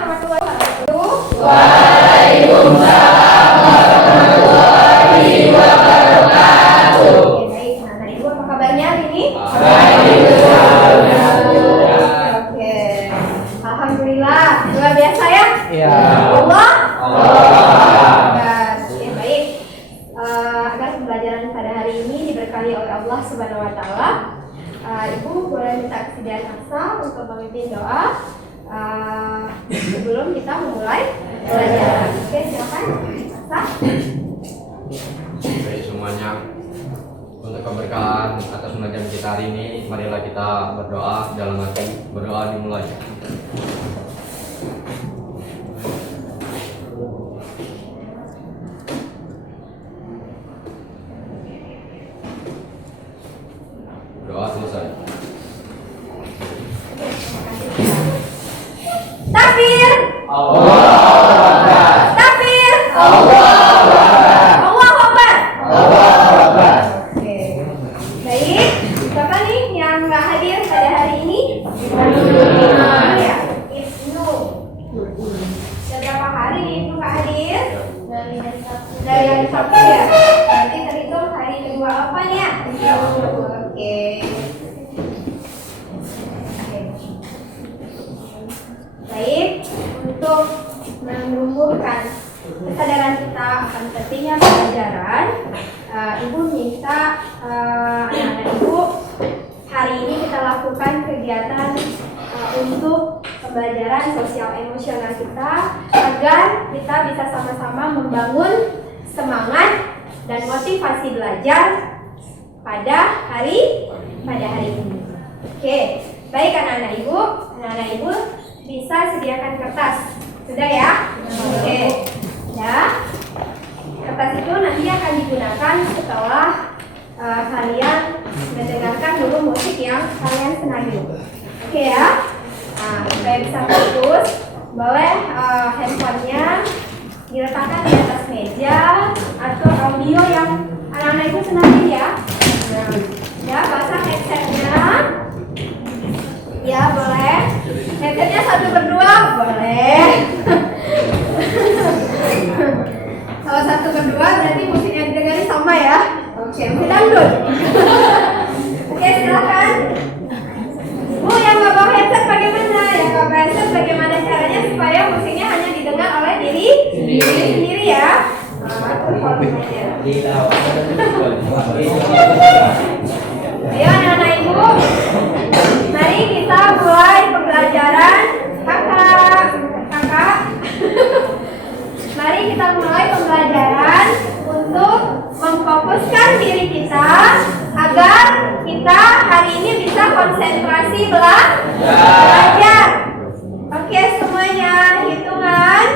warahmatullahi wabarakatuh. Waalaikumsalam warahmatullahi wabarakatuh. Oke, baik. Nah, Ibu apa kabarnya hari ini? Oke. Alhamdulillah. Luar biasa ya? Iya. Allah. Allah. Oke, baik. Agar pembelajaran pada hari ini diberkahi oleh Allah Subhanahu wa taala. Ibu boleh minta kesediaan Aksa untuk memimpin doa sebelum kita memulai pembelajaran. Oke, silakan Aksa. Baik semuanya, untuk keberkahan atas pembelajaran kita hari ini, marilah kita berdoa dalam hati. Berdoa dimulai. Doa selesai. Takbir. Allah. Takbir. Allah. Allahu Akbar. Allah. Oke. Baik. Siapa nih yang nggak hadir pada hari ini? Ya, Ibnu. Sudah berapa hari nih Ibnu nggak hadir? Dari hari Sabtu ya. Berarti terhitung hari kedua apanya? Oke. Baik, untuk menumbuhkan kesadaran kita akan pentingnya pelajaran, Ibu minta anak-anak Ibu hari ini kita lakukan kegiatan untuk pembelajaran sosial emosional kita agar kita bisa sama-sama membangun semangat dan motivasi belajar pada hari ini. Oke, baik anak-anak Ibu bisa sediakan kertas. Sudah ya? Oke. Ya. Kertas itu nanti akan digunakan setelah kalian mendengarkan dulu musik yang kalian senangi. Oke ya? Nah, supaya bisa fokus, boleh handphonenya diletakkan di atas meja atau audio yang anak-anak Ibu senangi ya. Nah, ya, pasang headsetnya. Ya, boleh. Headsetnya 1 berdua, boleh. Kalau 1 berdua berarti musiknya didengar sama ya. Oke, dangdut. Oke, silakan. Bu, yang nggak bawa headset bagaimana? Yang nggak bawa headset bagaimana caranya supaya musiknya hanya didengar oleh diri sendiri ya? Atur volumenya. Ayo anak-anak Ibu, mari kita mulai pembelajaran. Kakak. Mari kita mulai pembelajaran untuk memfokuskan diri kita agar kita hari ini bisa konsentrasi belajar. Oke semuanya, hitungan.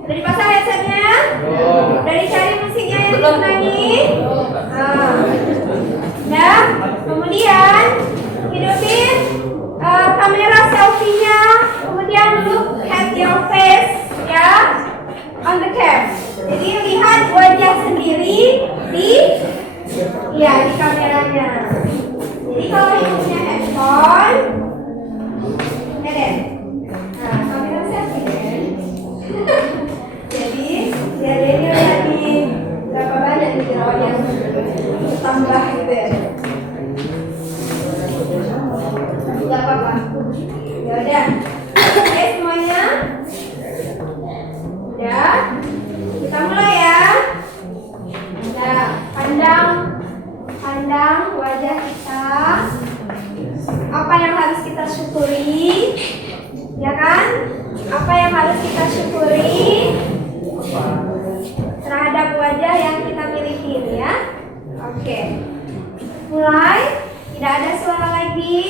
Udah dipasang headsetnya? Udah dicari musiknya yang disenangi? Nah, kemudian hidupin kamera selfie-nya. Kemudian look at your face ya, on the cam. Jadi lihat wajah sendiri di kameranya. Jadi kalau hidupnya handphone, nah kamera selfie kan. Jadi ini lagi berapa banyak nih jerawat yang tambah gitu ya. Gak apa-apa. Ya udah. Oke semuanya. Udah. Kita mulai ya. Nah, pandang wajah kita. Apa yang harus kita syukuri? Ya kan? Apa yang harus kita syukuri terhadap wajah yang kita miliki ya? Oke. Mulai. Tidak ada suara lagi.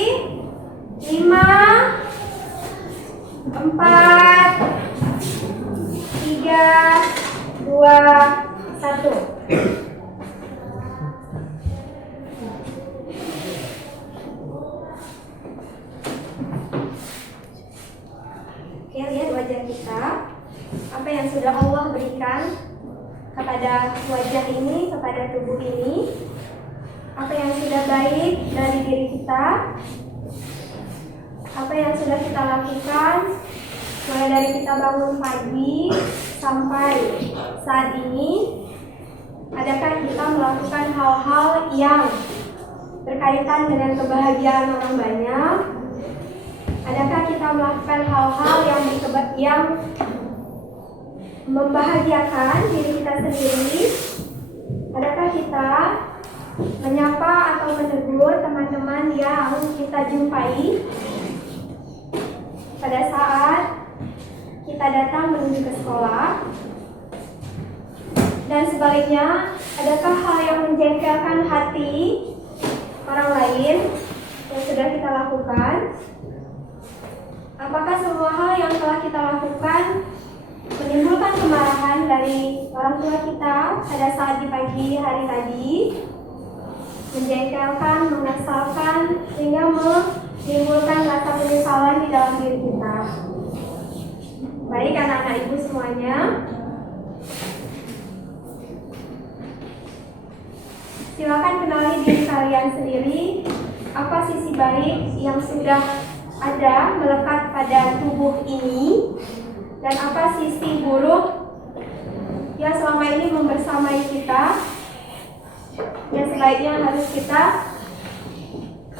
5, 4, 3, 2, 1. Oke, lihat wajah kita. Apa yang sudah Allah berikan kepada wajah ini, kepada tubuh ini. Apa yang sudah baik dari diri kita. Apa yang sudah kita lakukan Mulai dari kita bangun pagi sampai saat ini, adakah kita melakukan hal-hal yang berkaitan dengan kebahagiaan orang banyak? Adakah kita melakukan hal-hal yang membahagiakan diri kita sendiri? Adakah kita menyapa atau menegur teman-teman yang kita jumpai pada saat kita datang menuju ke sekolah? Dan sebaliknya, adakah hal yang menjengkelkan hati orang lain yang sudah kita lakukan? Apakah semua hal yang telah kita lakukan menimbulkan kemarahan dari orang tua kita pada saat di pagi hari tadi, menjengkelkan, mengesalkan, sehingga menimbulkan rasa penyesalan di dalam diri kita? Baik anak-anak ibu semuanya, silakan kenali diri kalian sendiri. Apa sisi baik yang sudah ada melekat pada tubuh ini, dan apa sisi buruk yang selama ini membersamai kita, yang sebaiknya harus kita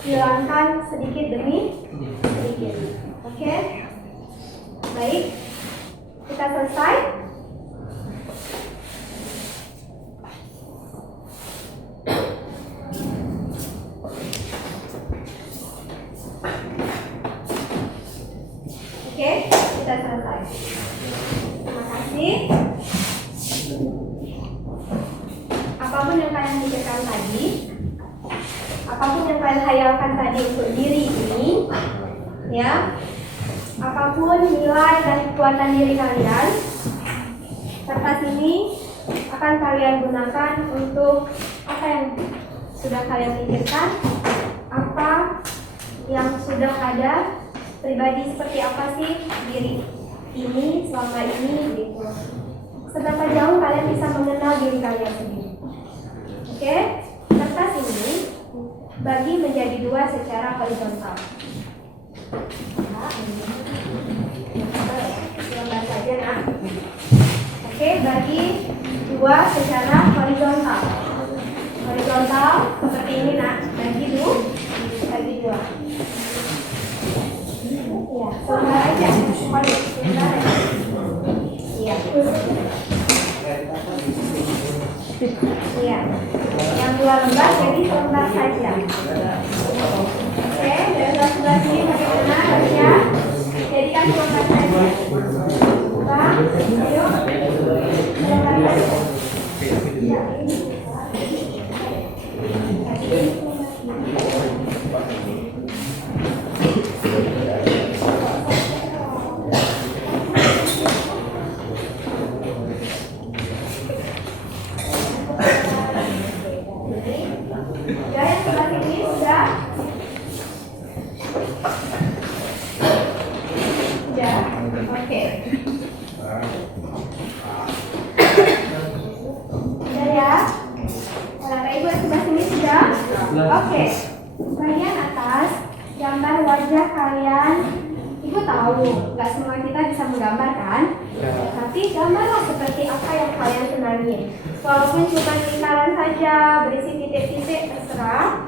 hilangkan sedikit demi sedikit. Oke? Baik, kita selesai. Oke, kita selesai. Terima kasih. Apapun yang kalian pikirkan tadi, apapun yang kalian hayalkan tadi untuk diri ini, ya, apapun nilai dan kekuatan diri kalian, kertas ini akan kalian gunakan untuk apa yang sudah kalian pikirkan, apa yang sudah ada, pribadi seperti apa sih diri ini selama ini gitu. Seberapa jauh kalian bisa mengenal diri kalian sendiri. Oke, kertas ini bagi menjadi dua secara horizontal. Lembar saja nak. Oke, bagi dua secara horizontal. Horizontal seperti ini nak. Bagi dua. Iya, sebentar aja. Sebentar aja. Iya. Iya. Yang dua lembar jadi selembar saja. Oke, dari sebelah sini bagaimana harusnya? Jadikan selembar saja. Buka, ayo. Selembar saja. Iya. Oke, bagian atas gambar wajah kalian. Ibu tahu, nggak semua kita bisa menggambar kan? Tapi gambarlah seperti apa yang kalian senangi. Walaupun cuma lingkaran saja, berisi titik-titik, terserah.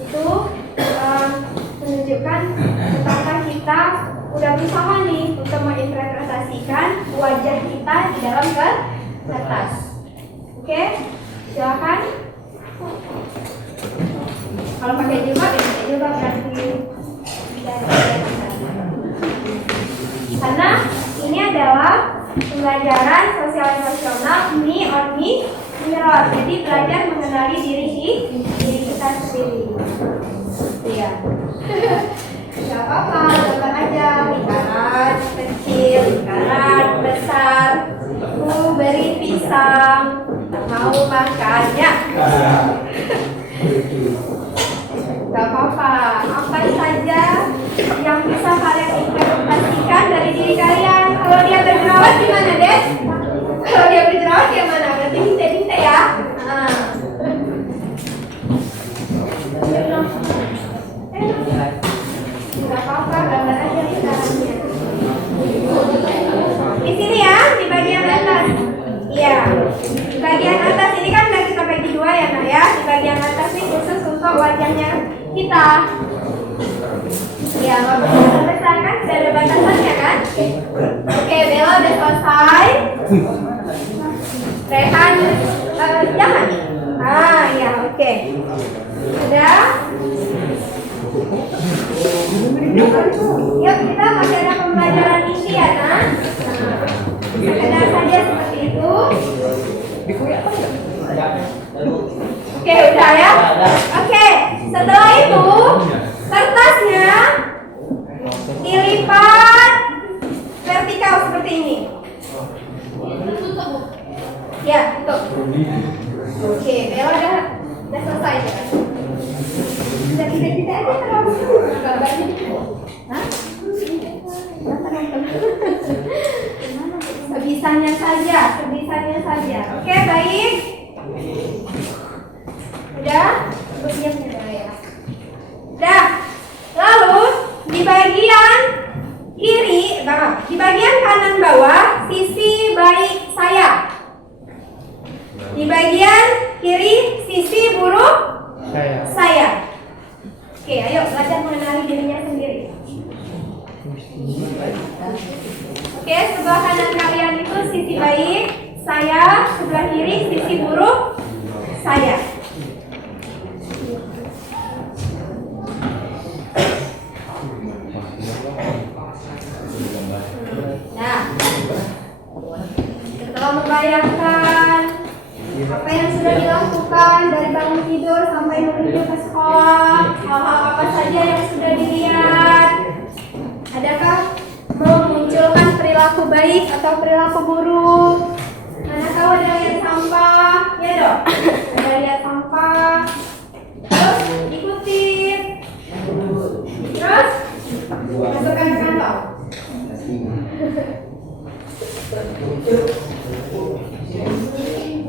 Itu menunjukkan betapa kita udah berusaha nih untuk menginterpretasikan wajah kita di dalam kertas. Oke, silakan. Kalau pakai jilbab ya pakai jilbab berarti. Karena ini adalah pembelajaran sosial emosional me on me mirror. Jadi belajar mengenali diri kita sendiri. Iya. Gak apa-apa, gambar aja. Lingkaran kecil, lingkaran besar. Ku beri pisang, mau makannya. Gak apa-apa, apa saja yang bisa kalian interpretasikan dari diri kalian. Kalau dia berjerawat gimana, Des? Kalau dia berjerawat gimana? Berarti bintik-bintik ya? Gak apa-apa, gambar aja lingkarannya. kita. Ya, nggak boleh sampai besar kan? Sudah ada batasannya kan? Oke, Bella udah selesai. Rehan, jangan. Ah, ya, oke. Sudah. Yuk, kita masih ada pembelajaran isi ya, Nak. Sekedar saja seperti itu. Oke, udah ya. Oke, setelah itu kertasnya dilipat vertikal seperti ini. Ya, tutup. Oke, Bella udah selesai ya. Tidak aja terlalu gambarnya. Hah? Sebisanya saja. Oke, baik. Udah? Diam ya. Udah. Lalu di bagian kiri, di bagian kanan bawah sisi baik saya. Di bagian kiri sisi buruk saya. Oke, ayo belajar mengenali dirinya sendiri. Oke, sebelah kanan kalian itu sisi baik saya, sebelah kiri sisi buruk saya. Nah, setelah membayangkan apa yang sudah dilakukan dari bangun tidur sampai menuju ke sekolah, hal-hal apa saja yang sudah dilihat, adakah memunculkan perilaku baik atau perilaku buruk? Mana tahu ada lihat sampah, ya dong? Ada lihat sampah, terus ikutin, terus masukkan ke kantong.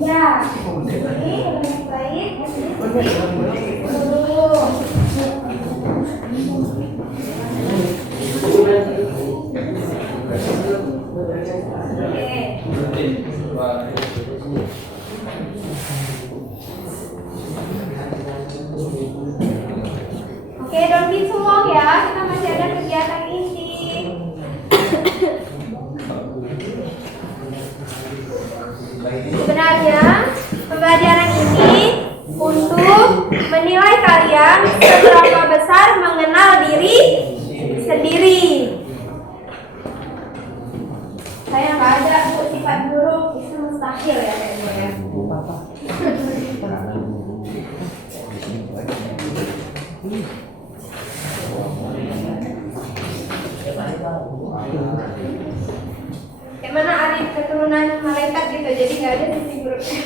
Ya, ini lebih baik. Oke, don't be too long ya. Kita masih ada kegiatan inti. Sebenarnya pembelajaran ini untuk menilai kalian seberapa besar mengenal diri sendiri. Saya nggak ada sifat buruk, itu mustahil ya kayaknya ya. Kayak mana Arif keturunan malaikat gitu, jadi nggak ada sisi buruknya.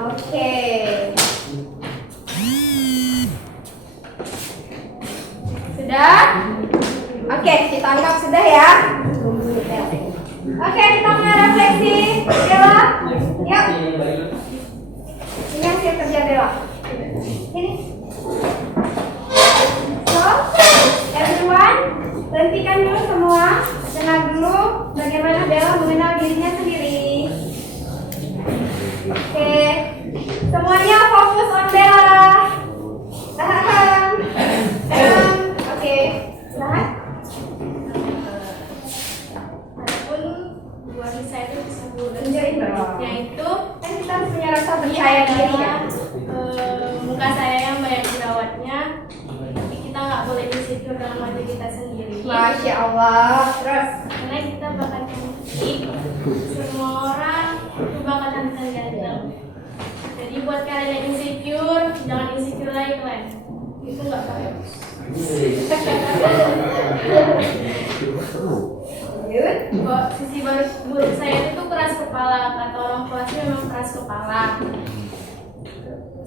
Oke. Sudah? Oke, kita anggap sudah ya. Oke, kita mulai refleksi. Bella, yuk. Ini hasil kerja Bella. Ini. So, everyone, hentikan dulu semua. Tenang dulu. Bagaimana Bella mengenal dirinya sendiri. Oke, semuanya fokus on Bella. Oke, silahkan. Buat saya itu disebut Tunjukin dong. yaitu Kan kita harus punya rasa percaya diri kan. muka saya yang banyak jerawatnya, tapi kita nggak boleh insecure dalam wajah kita sendiri. Masya Allah. Terus. Karena kita bakal cantik, semua orang itu bakal cantik ganteng. Jadi buat kalian yang insecure, jangan insecure lagi kalian. Itu nggak bagus. Kok sisi buruk saya itu keras kepala, kata orang tua sih memang keras kepala.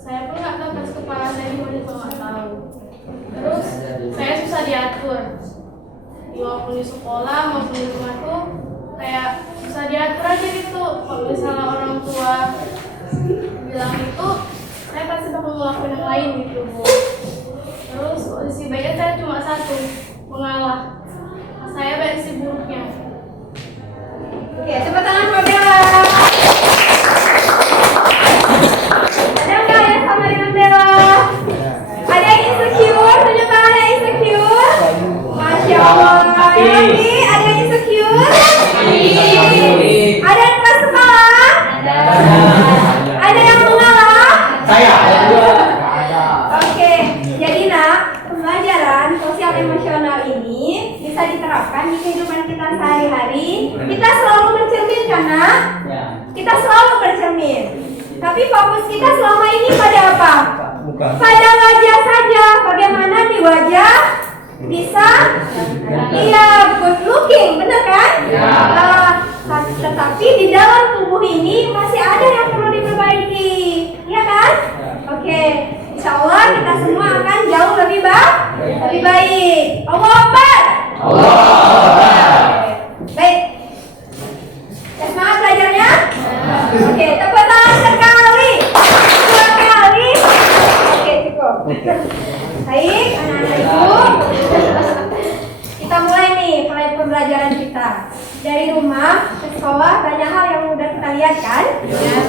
Saya pun nggak tahu keras kepala saya juga nggak tahu. Terus saya susah diatur, walaupun di sekolah maupun di rumah tuh kayak susah diatur aja gitu. Kalau misalnya orang tua bilang itu, saya pasti bakal ngelakuin yang lain gitu Bu. Terus posisi baiknya saya cuma satu, mengalah. Saya versi buruknya. Oke, tepuk tangan buat Bella. Ada nggak yang sama dengan Bella? Ada yang insecure? Tunjuk tangan yang insecure. Masya Allah. Yang lagi, ada yang insecure? Ada yang keras kepala? Ada yang mengalah? Saya. Oke, jadi nak, pembelajaran sosial emosional ini bisa diterapkan di kehidupan kita sehari-hari. Kita selalu bercermin karena kita selalu bercermin. Tapi fokus kita selama ini pada apa? Pada wajah saja. Bagaimana di wajah bisa good looking, benar kan? Tetapi di dalam tubuh ini masih ada yang perlu diperbaiki, ya kan? Oke, insya Allah kita semua akan jauh lebih baik. Allahu Akbar. Baik. Semangat belajarnya? Oke, tepuk tangan sekali, 2 kali. Oke, cukup. Baik, anak-anak ibu. Kita mulai nih pembelajaran kita. Dari rumah ke sekolah banyak hal yang udah kita lihat kan?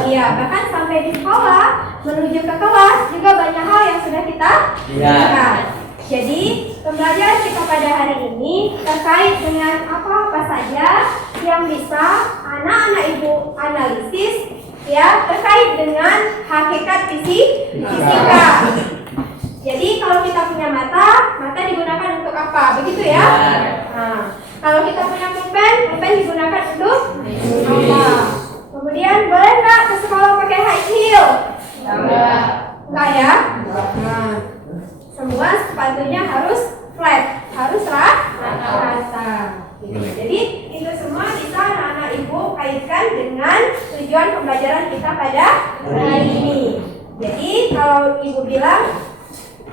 Iya, bahkan sampai di sekolah menuju ke kelas juga banyak hal yang sudah kita lihat. Jadi pembelajaran kita pada hari ini terkait dengan apa-apa saja yang bisa anak-anak ibu analisis ya terkait dengan hakikat fisika. Jadi kalau kita punya mata digunakan untuk apa? Begitu ya? Nah, kalau kita punya pulpen digunakan untuk apa? Kemudian boleh nggak ke sekolah pakai high heel? Enggak ya? Nah, semua sepatunya harus flat, harus rata. Jadi itu semua bisa anak-anak ibu kaitkan dengan tujuan pembelajaran kita pada hari ini. Jadi kalau ibu bilang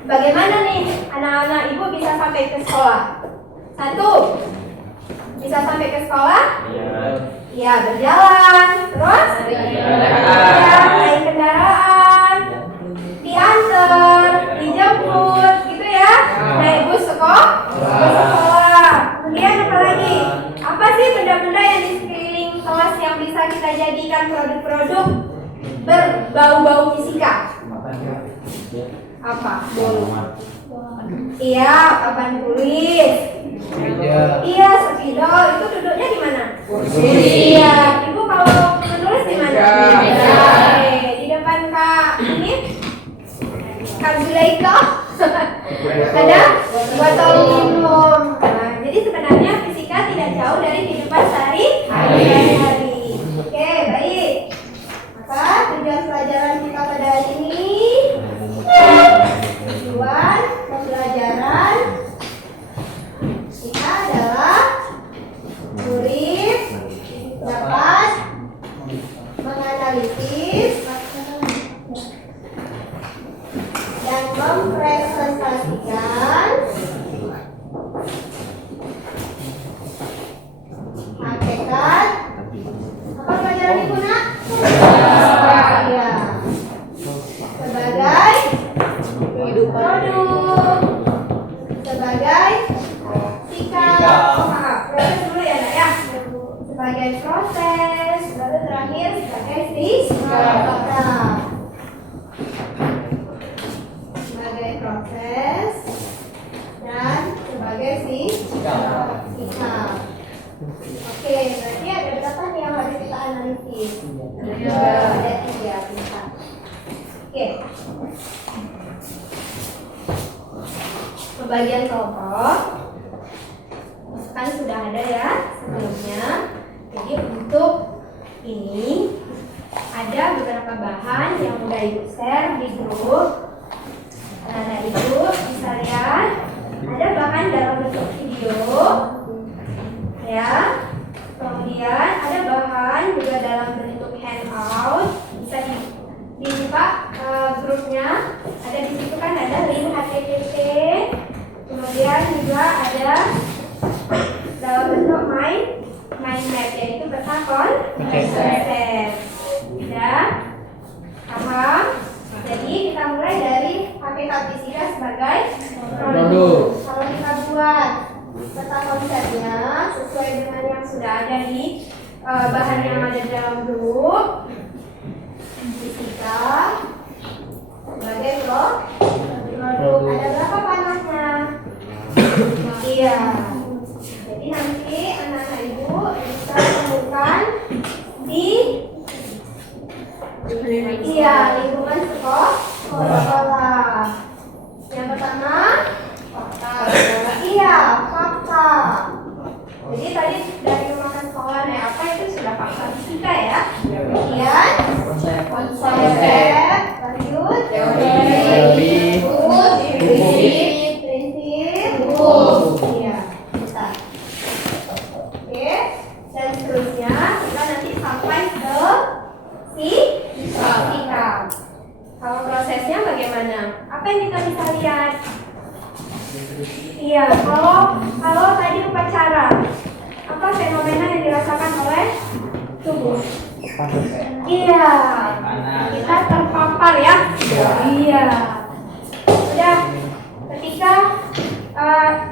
bagaimana nih anak-anak ibu bisa sampai ke sekolah? 1, bisa sampai ke sekolah? Iya, berjalan. Terus? Iya, naik kendaraan, diantar, dijemput, gitu ya? Naik bus sekolah. Kemudian apa lagi? Apa sih benda-benda yang di sekeliling kelas yang bisa kita jadikan produk-produk berbau-bau fisika? Apa? Iya, papan tulis. Iya, spidol. Itu duduknya di mana? Iya. Ibu kalau menulis di mana? Oke, di depan Kak ini. Kak Zulaika. Ada botol minum. Nah, jadi sebenarnya fisika tidak jauh dari kehidupan sehari-hari. Oke, baik. Maka tujuan pelajaran kita pada hari ini, tujuan pembelajaran kita adalah murid dapat menganalisis dan mempresentasikan hakikat apa pelajaran ibu nak? Ya. Sebagai produk, sebagai proses dulu ya nak ya. Sebagai proses, lalu terakhir sebagai sikap. Sebagai proses dan sebagai sikap. Oke, berarti ada berapa nih yang harus kita analisis? Ada 3. Oke. Pembagian kelompok kan sudah ada ya sebelumnya. Jadi untuk ini ada beberapa bahan yang udah ibu share di grup. Nah, ibu bisa lihat ada bahan dalam bentuk video ya. Kemudian ada bahan juga dalam bentuk handout. Bisa dibuka grupnya. Ada di situ kan ada link HTTP. Kemudian juga ada dalam bentuk mind map, yaitu peta konsep. Ya, paham? Jadi kita mulai dari hakikat fisika sebagai produk. Kalau kita buat sudah ada di bahan yang ada dalam grup. Fisika sebagai produk. Ada berapa panahnya? Iya. Jadi nanti anak-anak ibu bisa temukan di lingkungan sekolah. Yang pertama fakta. Iya, fakta. Jadi tadi dari rumah sekolah naik apa itu sudah fakta fisika ya. Kemudian konsep, lanjut Teori, prinsip, hukum. Iya, bentar. Oke, dan seterusnya kita nanti sampai ke sikap. Kalau prosesnya bagaimana? Apa yang kita bisa lihat? Iya, kalau tadi upacara, apa fenomena yang dirasakan oleh tubuh? Iya, kita terpapar ya. Iya. Udah, ketika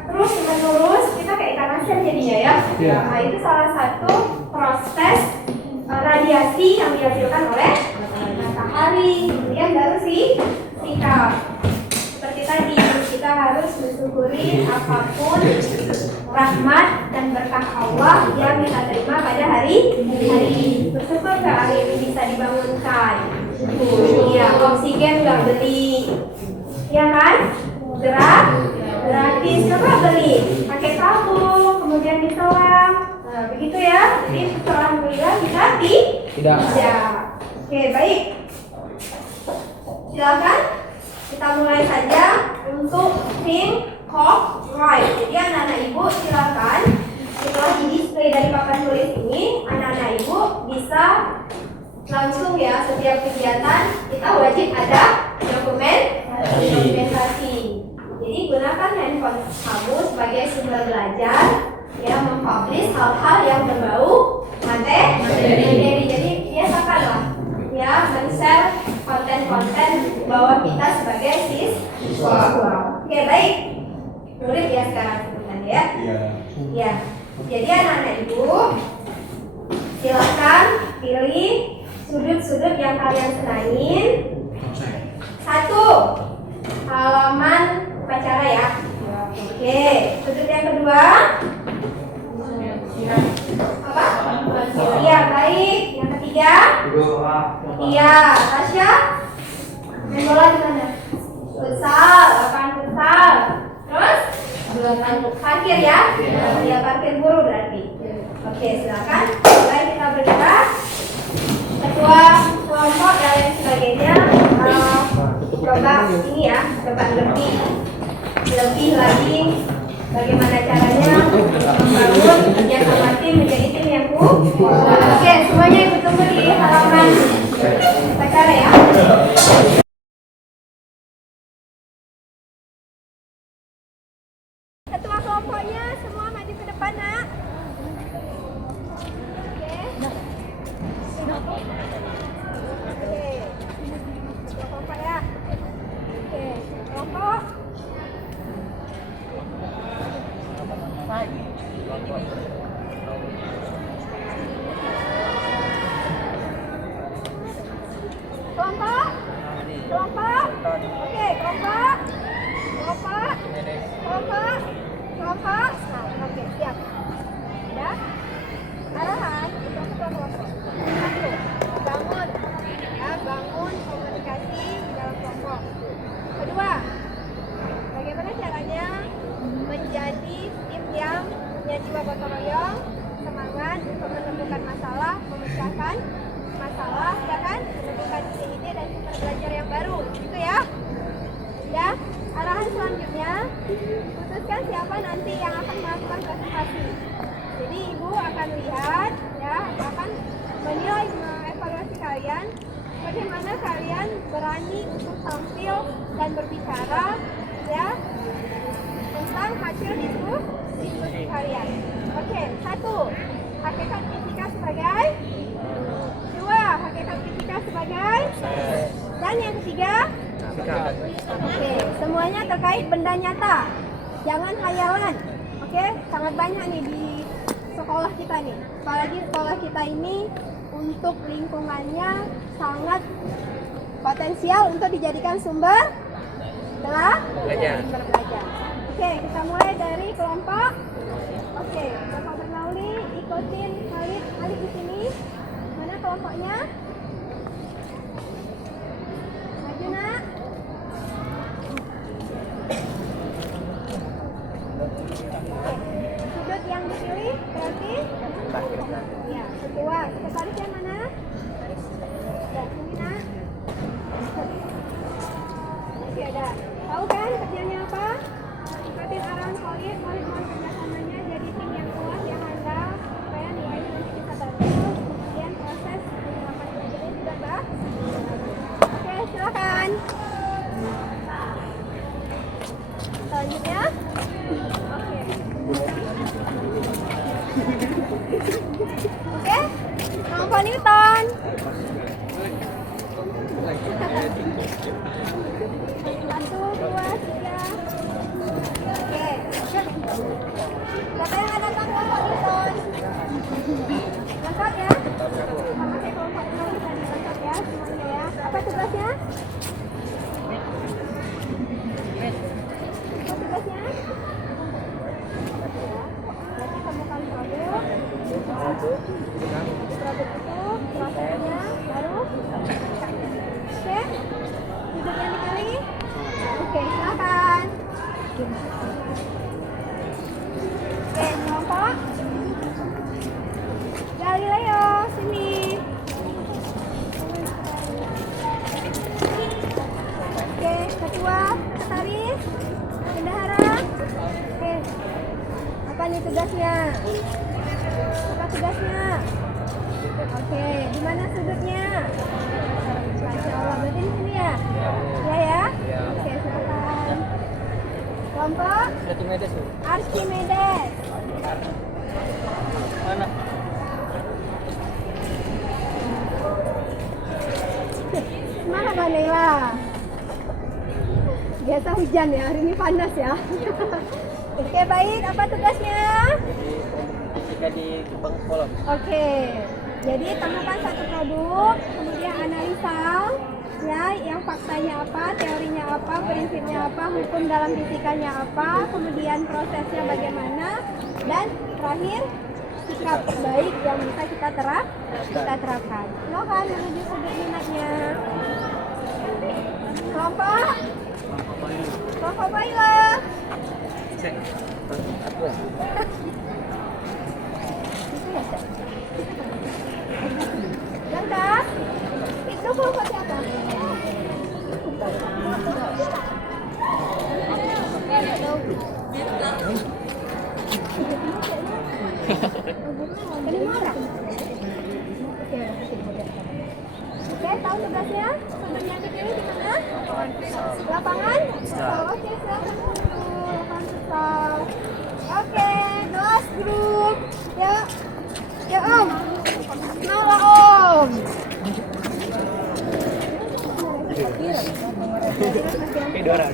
terus menerus kita kayak ikan asin jadinya ya. Nah, itu salah satu proses radiasi yang dihasilkan oleh matahari. Kemudian baru sikap. Seperti tadi, kita harus mensyukuri apapun rahmat dan berkah Allah yang kita terima pada hari ini. Bersyukur nggak hari ini bisa dibangunkan? Iya, oksigen nggak beli, ya kan? Gratis, coba beli, pakai tabung, kemudian diselam. Nah, begitu ya. Jadi alhamdulillah kita tidak. Oke, baik. Silakan. Kita mulai saja untuk think, talk, write. Jadi anak-anak ibu silakan setelah di display dari papan tulis ini, anak-anak ibu bisa langsung ya setiap kegiatan kita wajib ada dokumentasi. Jadi gunakan handphone kamu sebagai sumber belajar ya, mempublish hal-hal yang berbau materi. Jadi biasakanlah ya men-share konten-konten bahwa kita sebagai siswa. Oke, baik. Murid ya sekarang sebutan ya. Ya. Jadi anak-anak ibu silakan pilih sudut-sudut yang kalian senangin. 1, halaman upacara ya. Oke, sudut yang kedua. Apa? Iya, baik. Yang ketiga? Iya, Tasya. Main bola di mana? Futsal, lapangan futsal. Terus? Parkir ya? Iya, parkir guru berarti. Oke, silakan. Mulai kita bergerak. Ketua kelompok dan lain sebagainya. Coba ini ya, coba lebih lagi bagaimana caranya membangun kerjasama tim menjadi tim yang kuat. Oke, semuanya ikut tunggu di halaman upacara ya. Ketua kelompoknya semua maju ke depan nak. Oke, kelompok ya. Oke, kelompok. Kelompok. Oke, kelompok. Nah, oke, siap. Ya. Arahan untuk kelompok. 1, bangun komunikasi di dalam kelompok. Kedua, bagaimana caranya menjadi tim yang punya jiwa gotong royong, semangat untuk menemukan masalah, memecahkan masalah, ya kan? Menemukan ide-ide dan sumber belajar yang baru, gitu ya. Ya, arahan selanjutnya, putuskan siapa nanti yang akan melakukan presentasi. Jadi ibu akan lihat, ya, akan menilai, mengevaluasi kalian, bagaimana kalian berani untuk tampil dan berbicara, ya, tentang hasil diskusi kalian. Oke, 1, hakikat fisika sebagai. 2, hakikat fisika sebagai. Dan yang ketiga, oke, semuanya terkait benda nyata, jangan hayalan. Oke, sangat banyak nih di sekolah kita nih. Apalagi sekolah kita ini untuk lingkungannya sangat potensial untuk dijadikan sumber belajar. Oke, kita mulai dari kelompok. Oke, Bapak Bernauli ikutin Khalid di sini. Mana kelompoknya? Maju nak. Sudut yang dipilih berarti? Ya, ketua. Sekretarisnya mana? Ya, sini nak. Oke, ada. Tahu kan kerjanya apa? Ikutin arahan Khalid mohon kerjasamanya jadi tim yang kuat, yang handal, supaya nilainya nanti bisa bagus. Kemudian proses penerapan pelajaran juga bagus. Oke, silakan. Selanjutnya. Oke. Oke, kelompok Newton. Satu, dua, tiga. Oke. Siapa yang ada kelompok Newton? Lengkap ya? Sama kayak kelompok Newton tadi lengkap ya semuanya ya. Apa tugasnya? Apa tugasnya? Berarti temukan produk. Produk itu prosesnya baru. Oke. Sudut yang dipilih. Oke, silakan. Oke, kelompok Galileo, sini. Oke, ketua, sekretaris, bendahara. Oke, apa nih tugasnya? Apa tugasnya? Oke, di mana sudutnya? Masya Allah, berarti di sini ya? Ya. Oke, silakan. Kelompok Archimedes. Mana? Semangat Mbak Nela. Biasa hujan ya, hari ini panas ya. Oke, baik. Apa tugasnya? Jika di Kebang sekolah. Oke, jadi temukan satu produk, kemudian analisa ya, yang faktanya apa, teorinya apa, prinsipnya apa, hukum dalam fisikanya apa, kemudian prosesnya bagaimana, dan terakhir sikap baik yang bisa kita terapkan. Silakan menuju sudut minatnya. Kelompok Baila. Lengkap? Itu kelompok siapa? Ini marah. Oke, tahu tugasnya? Sudutnya dipilih di mana? Lapangan? Oke, silakan dulu. Lapangan futsal. Oke, kelas grup. Ya Om. Mau lah Om. Dora.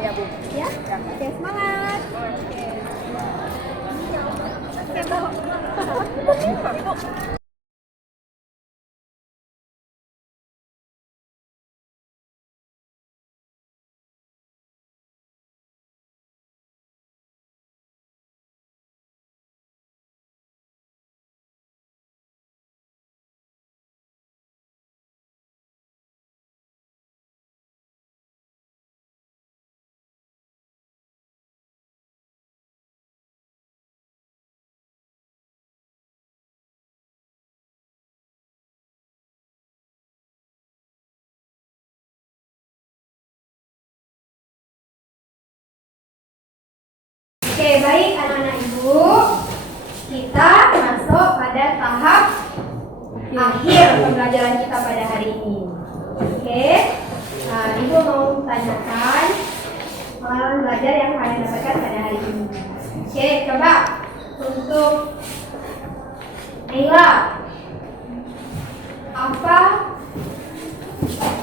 Ya Bu. Ya. Oke, semangat. Oke, Bu. Oke, baik anak-anak ibu, kita masuk pada tahap akhir pembelajaran kita pada hari ini. Oke, nah, ibu mau tanyakan pengalaman belajar yang kalian dapatkan pada hari ini. Oke, coba untuk Naila, apa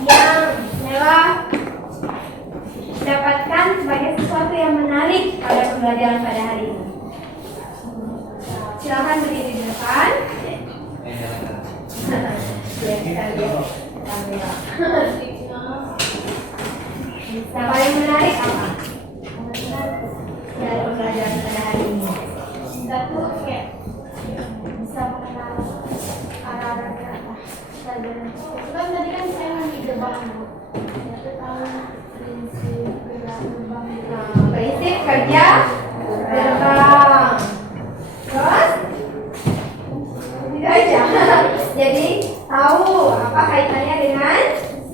yang Naila dapatkan sebagai sesuatu yang menarik pada pembelajaran pada hari ini? Silakan berdiri di depan. Ya, kita lihat kamera. Yang paling menarik apa? Dari pembelajaran pada hari ini. Kita tuh kayak bisa mengenal arah-arah ke atas. Kan tadi kan saya lagi gerbang Bu. Kita tahu prinsip gerak gerbang itu. Prinsip kerja gerbang. Terus? Itu aja. Jadi tahu apa kaitannya dengan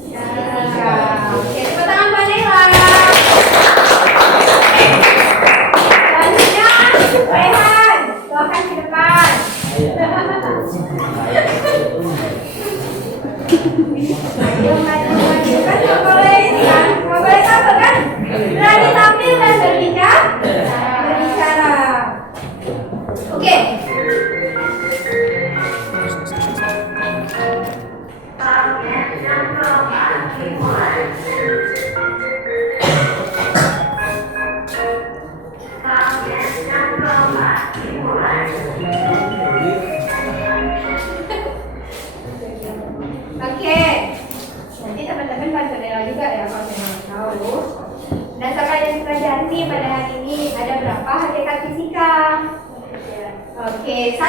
fisika. Oke, tepuk tangan Mbak Naila. Selanjutnya, Rehan, silakan ke depan. Ayo maju, kan nggak boleh ini kan, nggak boleh takut kan? Berani tampil dan berbicara. Oke. Oke, nanti teman-teman bantu Nela juga ya kalau memang tahu. Berdasarkan yang dipelajari pada hari ini ada berapa hakikat fisika? Oke, 2.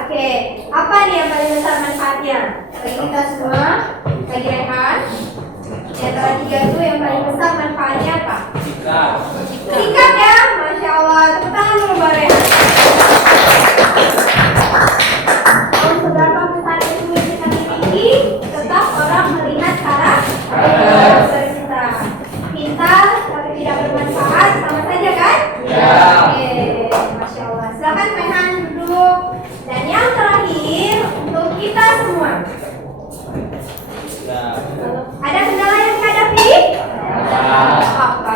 Oke, apa nih yang paling besar manfaatnya? Bagi kita semua, bagi Rehan. Di antara 3 itu yang paling besar manfaatnya apa? Sikap ya, Masya Allah. Tepuk tangan dulu Mbak Rehan. Kalau seberapa besar ilmu yang kita miliki, tetap orang melihat cara kita. Pintar tapi tidak bermanfaat, sama saja kan? Ya. Oke, Masya Allah. Silakan Rehan duduk. Dan yang terakhir untuk kita semua. Ada kendala yang dihadapi? Apa?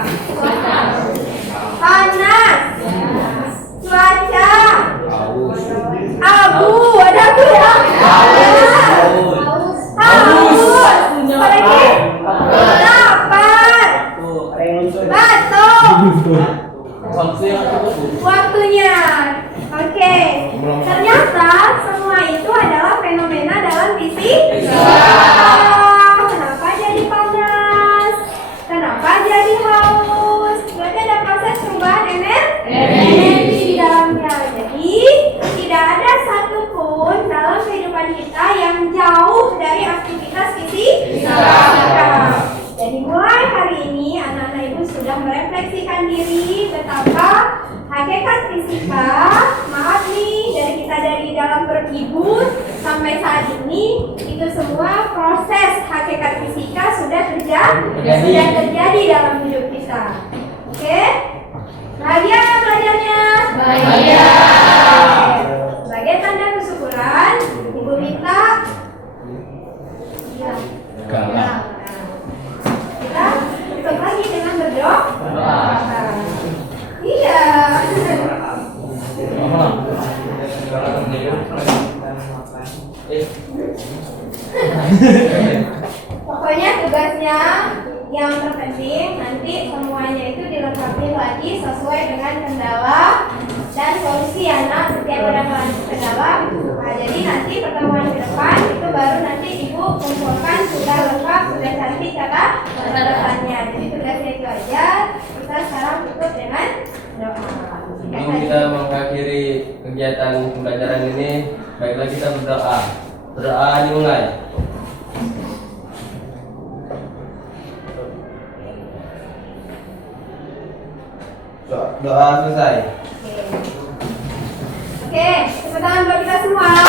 Panas. Cuaca. Abu. Ada abu ya? Haus. Apa lagi? Lapar. Batuk. Waktunya. Oke. Ternyata semua itu adalah fenomena dalam fisika. Kenapa jadi panas? Kenapa jadi haus? Berarti ada proses perubahan energi di dalamnya. Jadi tidak ada satupun dalam kehidupan kita yang jauh dari aktivitas fisika. Jadi mulai hari ini anak-anak ibu sudah merefleksikan diri betapa hakikat fisika, maaf nih dari dalam perut ibu sampai saat ini itu semua proses hakikat fisika sudah terjadi dalam hidup kita. Oke? Bahagia ya belajarnya? Bahagia. Sebagai tanda kesyukuran, ibu minta kita tutup lagi dengan berdoa. Iya. Pokoknya tugasnya yang terpenting nanti semuanya itu dilengkapi lagi sesuai dengan kendala dan solusi ya nak. Setiap ada kendala, nah, jadi nanti pertemuan ke depan itu baru nanti ibu kumpulkan sudah lengkap, sudah cantik catatannya. Jadi tugasnya itu aja. Kita sekarang tutup dengan doa. Sebelum kita mengakhiri kegiatan pembelajaran ini, baiklah kita berdoa. Berdoa dimulai. Doa selesai. Oke, tepuk tangan buat kita semua.